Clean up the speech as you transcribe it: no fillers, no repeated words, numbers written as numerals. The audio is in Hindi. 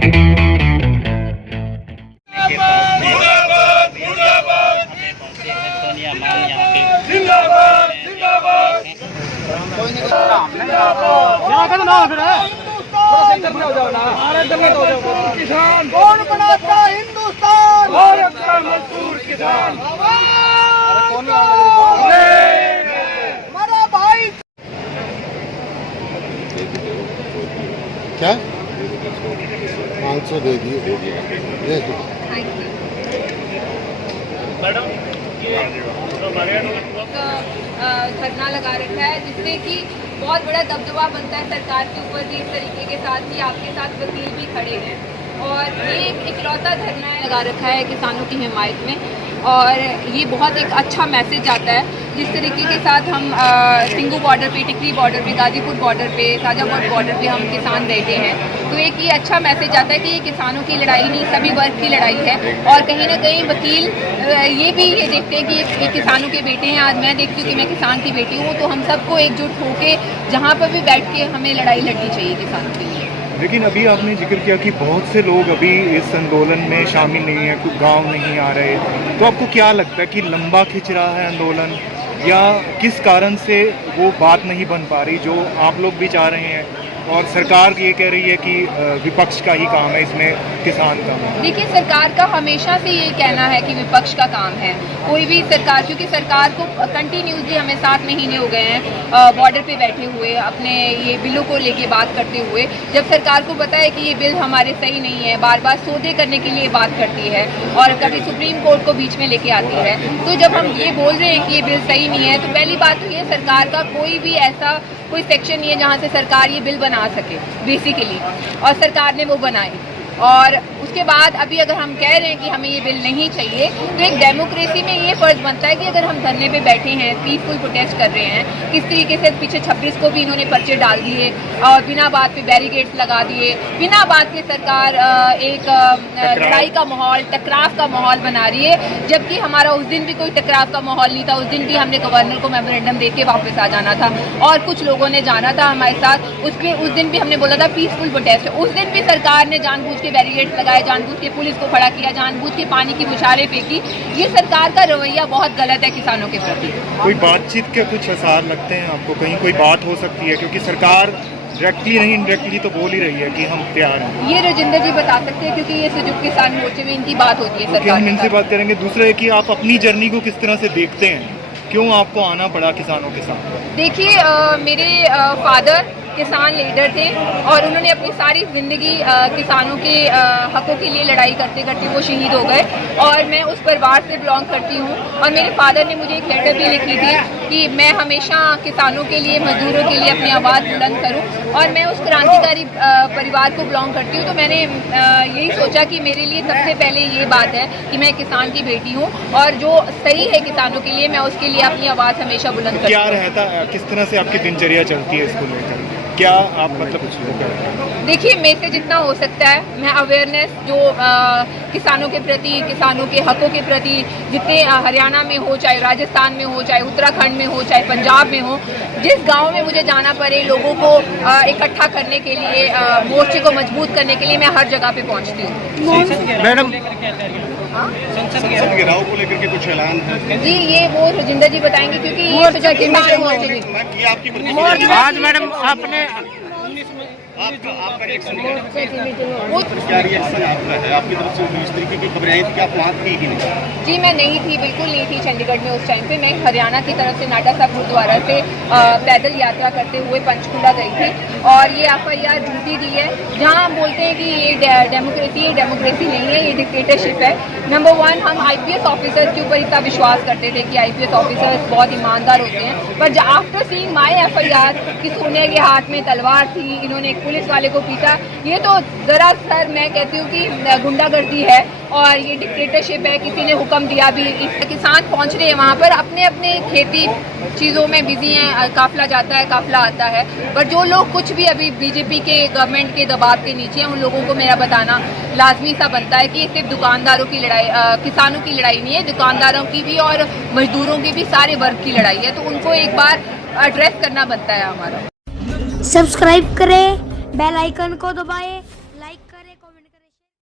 किसान कौन बनाता हिंदुस्तान, भारत का मजदूर किसान हमारा भाई। क्या 500 दे दिए। मैडम धरना लगा रखा है जिससे कि बहुत बड़ा दबदबा बनता है सरकार के ऊपर भी। इस तरीके के साथ ही आपके साथ वकील भी खड़े हैं और ये एक इकलौता धरना लगा रखा है किसानों की हिमायत में। और ये बहुत एक अच्छा मैसेज आता है जिस तरीके के साथ हम सिंगू बॉर्डर पे, टिकरी बॉर्डर पे, गाजीपुर बॉर्डर पे, शाजापुर बॉर्डर पे हम किसान बैठे हैं। तो एक ये अच्छा मैसेज आता है कि ये किसानों की लड़ाई नहीं, सभी वर्ग की लड़ाई है। और कहीं ना कहीं वकील ये भी ये देखते हैं कि ये किसानों के बेटे हैं। आज मैं देखती हूँ कि मैं किसान की बेटी हूँ, तो हम सबको एकजुट होकर जहाँ पर भी बैठ के हमें लड़ाई लड़नी चाहिए किसानों के लिए। लेकिन अभी आपने जिक्र किया कि बहुत से लोग अभी इस आंदोलन में शामिल नहीं है, कुछ गांव नहीं आ रहे, तो आपको क्या लगता है कि लंबा खिंच रहा है आंदोलन या किस कारण से वो बात नहीं बन पा रही जो आप लोग भी चाह रहे हैं और सरकार ये कह रही है कि विपक्ष का ही काम है इसमें, किसान का? देखिए, सरकार का हमेशा से ये कहना है कि विपक्ष का काम है। कोई भी सरकार, क्योंकि सरकार को कंटिन्यूसली हमें 7 महीने हो गए हैं बॉर्डर पे बैठे हुए अपने ये बिलों को लेके बात करते हुए। जब सरकार को पता है कि ये बिल हमारे सही नहीं है, बार बार सौदे करने के लिए बात करती है और कभी सुप्रीम कोर्ट को बीच में लेके आती है। तो जब हम ये बोल रहे हैं कि ये बिल सही नहीं है, तो पहली बात तो ये सरकार का कोई भी ऐसा कोई सेक्शन नहीं है जहाँ से सरकार ये बिल बना सके बेसिकली, और सरकार ने वो बनाई। और उसके बाद अभी अगर हम कह रहे हैं कि हमें ये बिल नहीं चाहिए, तो एक डेमोक्रेसी में ये फर्ज बनता है कि अगर हम धरने पे बैठे हैं, पीसफुल प्रोटेस्ट कर रहे हैं, किस तरीके से पीछे 26 को भी इन्होंने पर्चे डाल दिए और बिना बात पे बैरिकेड्स लगा दिए, बिना बात के सरकार एक लड़ाई का माहौल, टकराव का माहौल बना रही है। जबकि हमारा उस दिन भी कोई टकराव का माहौल नहीं था। उस दिन भी हमने गवर्नर को मेमोरेंडम दे के वापस आ जाना था और कुछ लोगों ने जाना था हमारे साथ। उस दिन भी हमने बोला था पीसफुल प्रोटेस्ट। उस दिन भी सरकार ने जानबूझ के बैरिकेड्स लगाए, जानबूझ के पुलिस को खड़ा किया, जानबूझ के पानी की बुछारें फेंकी। ये सरकार का रवैया बहुत गलत है किसानों के प्रति। कोई बातचीत के कुछ आसार लगते हैं आपको? कहीं कोई बात हो सकती है? क्योंकि सरकार डायरेक्टली नहीं इनडायरेक्टली तो बोल ही रही है कि हम तैयार हैं। ये राजेंद्र जी बता सकते हैं क्योंकि ये संयुक्त किसान मोर्चे में इनकी बात होती है सरकार। हम इनसे बात करेंगे। दूसरा है कि आप अपनी जर्नी को किस तरह से देखते हैं, क्यों आपको आना पड़ा किसानों के साथ? देखिए, मेरे फादर किसान लीडर थे और उन्होंने अपनी सारी ज़िंदगी किसानों के हकों के लिए लड़ाई करते करते वो शहीद हो गए। और मैं उस परिवार से बिलोंग करती हूँ और मेरे फादर ने मुझे एक लेटर भी लिखी थी कि मैं हमेशा किसानों के लिए, मजदूरों के लिए अपनी आवाज़ बुलंद करूँ। और मैं उस क्रांतिकारी परिवार को बिलोंग करती हूँ, तो मैंने यही सोचा कि मेरे लिए सबसे पहले ये बात है कि मैं किसान की बेटी हूँ और जो सही है किसानों के लिए मैं उसके लिए अपनी आवाज़ हमेशा बुलंद करती हूँ। क्या रहता है, किस तरह से आपकी दिनचर्या चलती है इसको लेकर? क्या आप मतलब देखिए, मेरे से जितना हो सकता है मैं अवेयरनेस जो किसानों के प्रति, किसानों के हकों के प्रति, जितने हरियाणा में हो, चाहे राजस्थान में हो, चाहे उत्तराखंड में हो, चाहे पंजाब में हो, जिस गांव में मुझे जाना पड़े, लोगों को इकट्ठा करने के लिए, मोर्चे को मजबूत करने के लिए मैं हर जगह पे पहुंचती हूँ। मैडम, संसद घेराव को लेकर के कुछ ऐलान है जी, ये वो राजेंद्र जी बताएंगे क्योंकि ये किसान मोर्चे की आज मैडम आपने आपका रिएक्शन क्या रिएक्शन आपका है? आपकी तरफ से इस तरीके की खबरें आई थी कि आप वहाँ थी कि नहीं? जी, मैं नहीं थी, बिल्कुल नहीं थी चंडीगढ़ में उस टाइम पे। मैं हरियाणा की तरफ से नाटा साहब गुरुद्वारा से पैदल यात्रा करते हुए पंचकूला गई थी और ये FIR झूठी दी है जहाँ हम बोलते हैं कि ये डेमोक्रेसी नहीं है, ये डिक्टेटरशिप है। नंबर 1, हम IPS ऑफिसर्स के ऊपर इतना विश्वास करते थे कि IPS ऑफिसर्स बहुत ईमानदार होते हैं, पर आफ्टर सीइंग माई FIR कि सोनिया के हाथ में तलवार थी, इन्होंने एक पुलिस वाले को पीटा, ये तो जरा सर मैं कहती हूँ कि गुंडागर्दी है और ये डिक्टेटरशिप है। किसी ने हुक्म दिया भी, किसान पहुँच रहे हैं वहाँ पर अपने अपने खेती चीज़ों में बिजी हैं, काफिला जाता है, काफिला आता है। पर जो लोग कुछ भी अभी बीजेपी के गवर्नमेंट के दबाव के नीचे हैं, उन लोगों को मेरा बताना लाजमी सा बनता है कि ये सिर्फ दुकानदारों की लड़ाई, किसानों की लड़ाई नहीं है, दुकानदारों की भी और मजदूरों की भी, सारे वर्ग की लड़ाई है। तो उनको एक बार एड्रेस करना बनता है हमारा। सब्सक्राइब करें, बेल आइकन को दबाएं, लाइक करें। करें, कमेंट करें।